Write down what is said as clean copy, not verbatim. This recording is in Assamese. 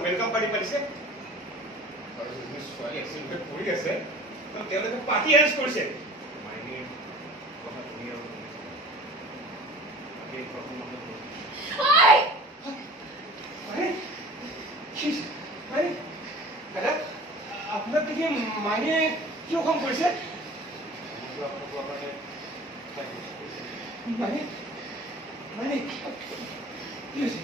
वेलकम पार्टी पातिছে ছোৱালী এক্সিডেণ্ট কৰি আছে তেওঁলোকে পাৰ্টি এৰেঞ্জ কৰিছে মাইনে কথা শুনি আৰু আমি প্ৰথম দাদা আপোনাক দেখি মাইনে কিয় খং কৰিছে মাইনে মাইনে কি হৈছে